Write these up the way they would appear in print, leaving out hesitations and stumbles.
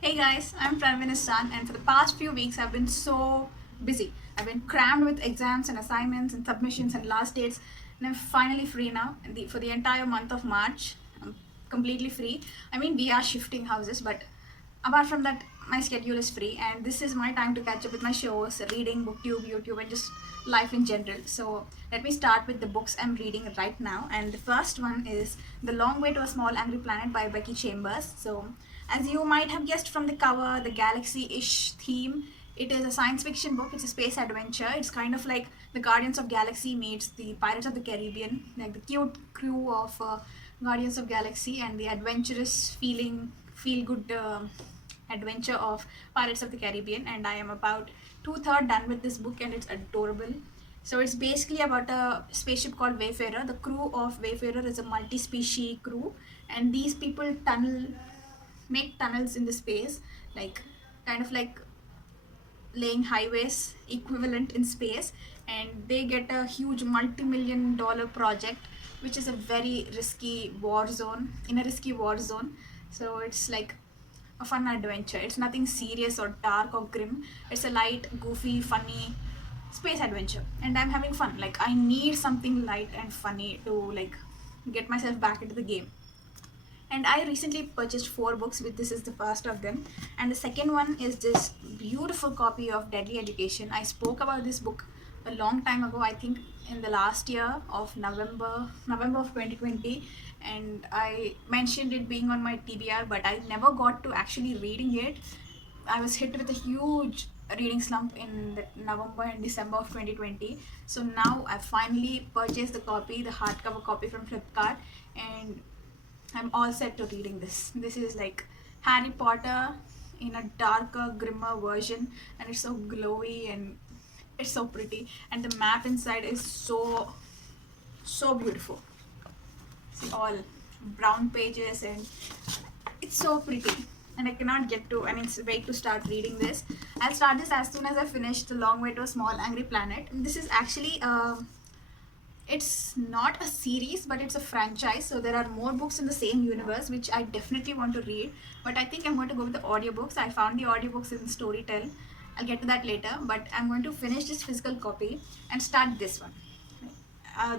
Hey guys, I'm Pranvinistan, and for the past few weeks I've been so busy. I've been crammed with exams and assignments and submissions and last dates, and I'm finally free now. For the entire month of March, I'm completely free. I mean, we are shifting houses, but apart from that, my schedule is free, and this is my time to catch up with my shows, reading, booktube, YouTube, and just life in general. So let me start with the books I'm reading right now, and the first one is The Long Way to a Small Angry Planet by Becky Chambers. So as you might have guessed from the cover, the galaxy-ish theme, it is a science fiction book. It's a space adventure. It's kind of like the Guardians of Galaxy meets the Pirates of the Caribbean, like the cute crew of Guardians of Galaxy and the adventurous feel good adventure of Pirates of the Caribbean. And I am about two-thirds done with this book, and it's adorable. So it's basically about a spaceship called Wayfarer. The crew of Wayfarer is a multi-species crew, and these people make tunnels in the space, like kind of like laying highways equivalent in space, and they get a huge multi-million-dollar project, which is a very risky war zone in a risky war zone. So it's like a fun adventure. It's nothing serious or dark or grim. It's a light, goofy, funny space adventure, and I'm having fun. Like, I need something light and funny to like get myself back into the game. And I recently purchased four books, with this is the first of them. And the second one is this beautiful copy of Deadly Education. I spoke about this book a long time ago, I think in the last year of November of 2020, and I mentioned it being on my TBR, but I never got to actually reading it. I was hit with a huge reading slump in the November and December of 2020. So now I finally purchased the copy, the hardcover copy from Flipkart, and I'm all set to reading this. This is like Harry Potter in a darker, grimmer version, and it's so glowy and it's so pretty. And the map inside is so beautiful. See, all brown pages, and it's so pretty. And I cannot get to, I mean, wait to start reading this. I'll start this as soon as I finish The Long Way to a Small Angry Planet. And this is actually it's not a series, but it's a franchise, so there are more books in the same universe, which I definitely want to read. But I think I'm going to go with the audiobooks. I found the audiobooks in Storytel. I'll get to that later, but I'm going to finish this physical copy and start this one.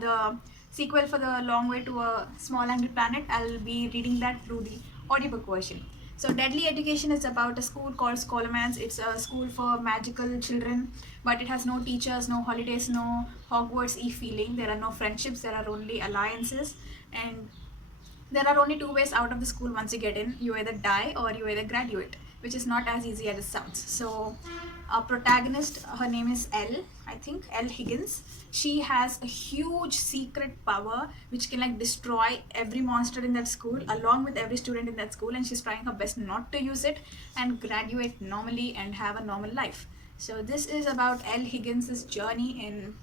The sequel for The Long Way to a Small Angry Planet, I'll be reading that through the audiobook version. So Deadly Education is about a school called Scholomance. It's a school for magical children, but it has no teachers, no holidays, no Hogwarts-y feeling. There are no friendships, there are only alliances, and there are only two ways out of the school once you get in. You either die or you either graduate, which is not as easy as it sounds. So our protagonist, her name is Elle, I think, Elle Higgins. She has a huge secret power which can like destroy every monster in that school along with every student in that school, and she's trying her best not to use it and graduate normally and have a normal life. So this is about Elle Higgins' journey in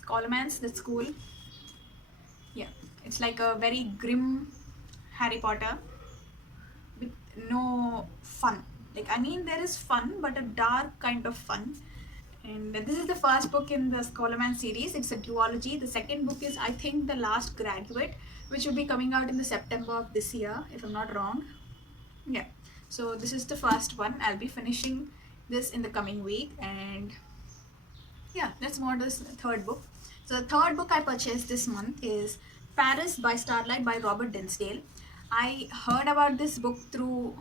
Scholomance, the school. Yeah, it's like a very grim Harry Potter with no fun. Like, I mean, there is fun, but a dark kind of fun. And this is the first book in the Scholomance series. It's a duology. The second book is, I think, The Last Graduate, which will be coming out in the September of this year, if I'm not wrong. Yeah. So this is the first one. I'll be finishing this in the coming week, and yeah, let's move on to this third book. So the third book I purchased this month is Paris by Starlight by Robert Dinsdale. I heard about this book through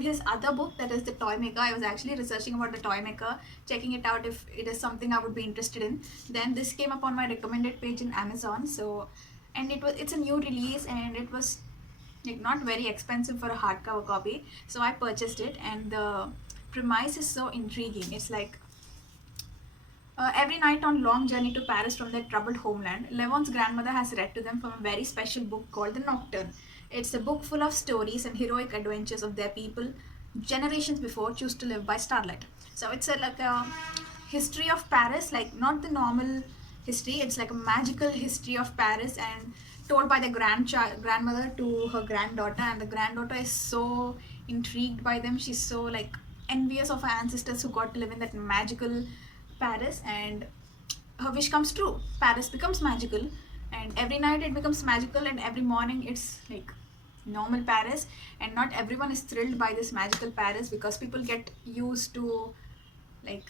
his other book, that is The Toy Maker. I was actually researching about The Toy Maker, checking it out if it is something I would be interested in. Then this came up on my recommended page in Amazon. So, and it's a new release, and it was like not very expensive for a hardcover copy. So I purchased it, and the premise is so intriguing. It's like every night on long journey to Paris from their troubled homeland, Levon's grandmother has read to them from a very special book called The Nocturne. It's a book full of stories and heroic adventures of their people generations before choose to live by starlight. So it's like a history of Paris, like not the normal history. It's like a magical history of Paris, and told by the grandmother to her granddaughter, and the granddaughter is so intrigued by them. She's so like envious of her ancestors who got to live in that magical Paris, and her wish comes true. Paris becomes magical, and every night it becomes magical, and every morning it's like normal Paris, and not everyone is thrilled by this magical Paris because people get used to like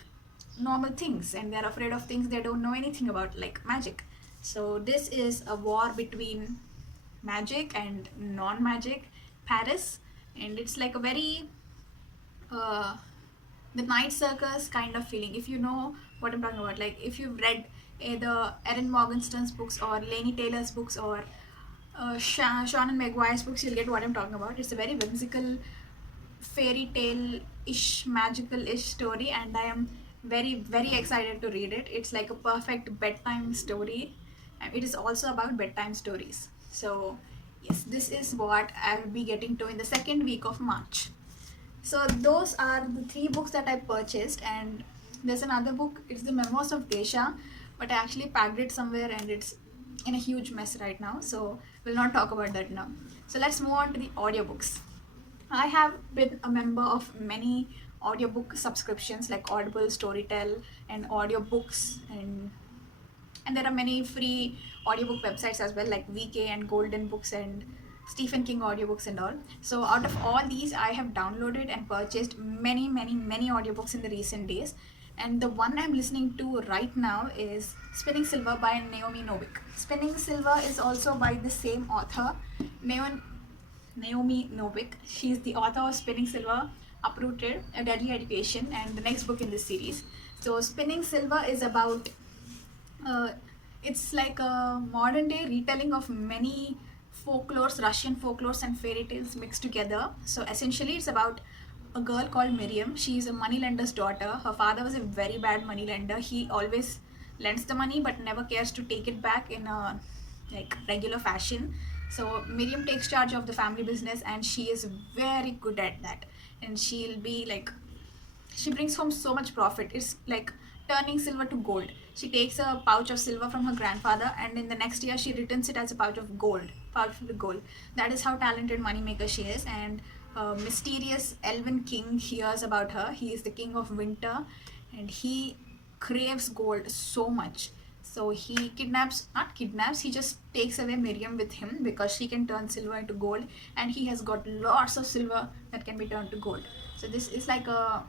normal things and they're afraid of things they don't know anything about, like magic. So this is a war between magic and non-magic Paris, and it's like a very uh, the night circus kind of feeling, if you know what I'm talking about. Like if you've read either Erin Morgenstern's books or Laini Taylor's books or Shannon Maguire's books, you'll get what I'm talking about. It's a very whimsical fairy tale ish, magical ish story, and I am very, very excited to read it. It's like a perfect bedtime story, and it is also about bedtime stories. So, yes, this is what I'll be getting to in the second week of March. So, those are the three books that I purchased, and there's another book, it's the Memoirs of Geisha, but I actually packed it somewhere and it's in a huge mess right now, so we'll not talk about that now. So, let's move on to the audiobooks. I have been a member of many audiobook subscriptions like Audible, Storytel, and audiobooks, and there are many free audiobook websites as well, like VK and Golden Books and Stephen King audiobooks and all. So out of all these, I have downloaded and purchased many, many, many audiobooks in the recent days. And the one I'm listening to right now is Spinning Silver by Naomi Novik. Spinning Silver is also by the same author, Naomi Novik. She's the author of Spinning Silver, Uprooted, A Deadly Education, and the next book in this series. So Spinning Silver is about uh, it's like a modern day retelling of many folklores, Russian folklores and fairy tales mixed together. So essentially, it's about a girl called Miriam. She's a moneylender's daughter. Her father was a very bad moneylender. He always lends the money but never cares to take it back in a like regular fashion. So Miriam takes charge of the family business and she is very good at that. And she'll be like she brings home so much profit. It's like turning silver to gold. She takes a pouch of silver from her grandfather, and in the next year, she returns it as a pouch of gold. That is how talented moneymaker she is. And a mysterious elven king hears about her. He is the king of winter, and he craves gold so much. So he not kidnaps, he just takes away Miriam with him because she can turn silver into gold, and he has got lots of silver that can be turned to gold. So this is like a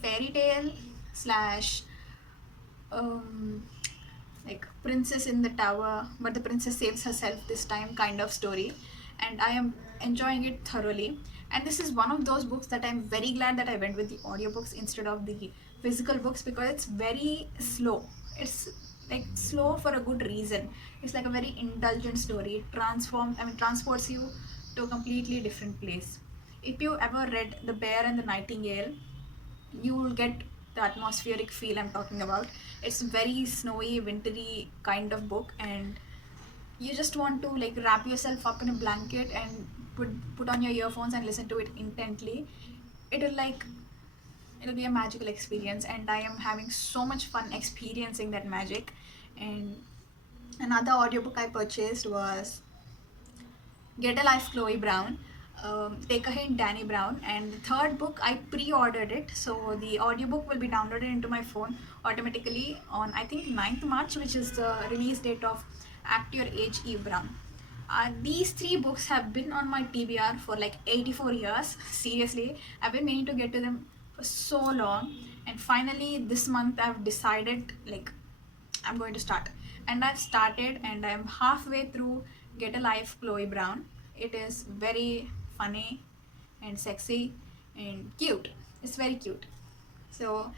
fairy tale slash um, like princess in the tower, but the princess saves herself this time kind of story, and I am enjoying it thoroughly. And this is one of those books that I'm very glad that I went with the audiobooks instead of the physical books because it's very slow. It's like slow for a good reason. It's like a very indulgent story. It transports you to a completely different place. If you ever read The Bear and the Nightingale, you will get the atmospheric feel I'm talking about. It's very snowy, wintry kind of book, and you just want to like wrap yourself up in a blanket and put on your earphones and listen to it intently. It'll like it'll be a magical experience, and I am having so much fun experiencing that magic. And another audiobook I purchased was Get a Life, Chloe Brown. Take a Hint, Danny Brown. And the third book, I pre-ordered it, so the audiobook will be downloaded into my phone automatically on I think 9th March, which is the release date of Act Your Age, Eve Brown. These three books have been on my TBR for like 84 years. Seriously, I've been meaning to get to them for so long, and finally this month I've decided like I'm going to start. And I've started and I'm halfway through Get a Life, Chloe Brown. It is very funny and sexy and cute. It's very cute. So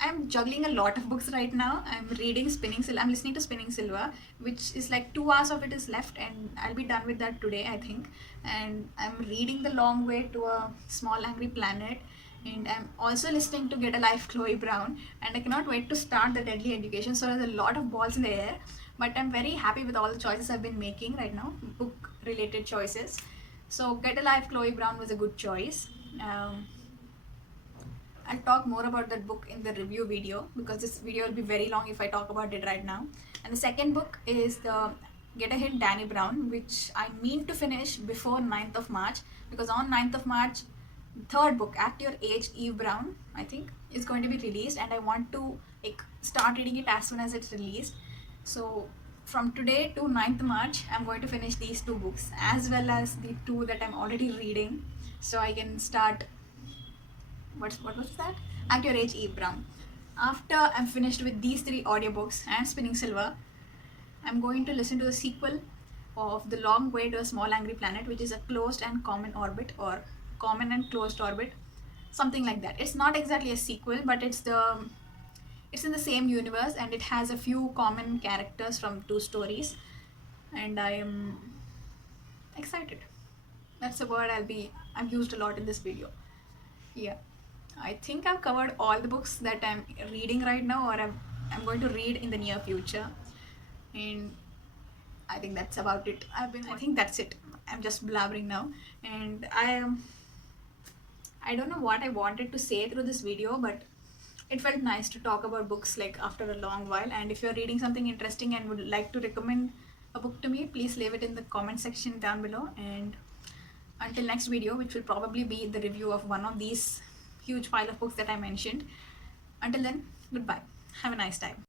I'm juggling a lot of books right now. I'm reading Spinning Silver. I'm listening to Spinning Silver, which is like 2 hours of it is left, and I'll be done with that today, I think. And I'm reading The Long Way to a Small Angry Planet, and I'm also listening to Get a Life, Chloe Brown, and I cannot wait to start The Deadly Education. So there's a lot of balls in the air, but I'm very happy with all the choices I've been making right now, book related choices. So Get a Life, Chloe Brown was a good choice. I'll talk more about that book in the review video because this video will be very long if I talk about it right now. And the second book is the Get a Hint, Danny Brown, which I mean to finish before 9th of March, because on 9th of March, third book, Act Your Age, Eve Brown, I think, is going to be released, and I want to like start reading it as soon as it's released. So from today to 9th March, I'm going to finish these 2 books as well as the 2 that I'm already reading, so I can start. What was that? At Your Age, Eve Brown. After I'm finished with these 3 audiobooks and Spinning Silver, I'm going to listen to the sequel of The Long Way to a Small Angry Planet, which is a closed and common orbit, or common and closed orbit, something like that. It's not exactly a sequel, but it's in the same universe and it has a few common characters from 2 stories, and I am excited. That's a word I've used a lot in this video. Yeah, I think I've covered all the books that I'm reading right now, or I'm going to read in the near future, and I think that's about it. I think that's it. I'm just blabbering now, and I don't know what I wanted to say through this video, but it felt nice to talk about books like after a long while. And if you're reading something interesting and would like to recommend a book to me, please leave it in the comment section down below. And until next video, which will probably be the review of one of these huge pile of books that I mentioned. Until then, goodbye. Have a nice time.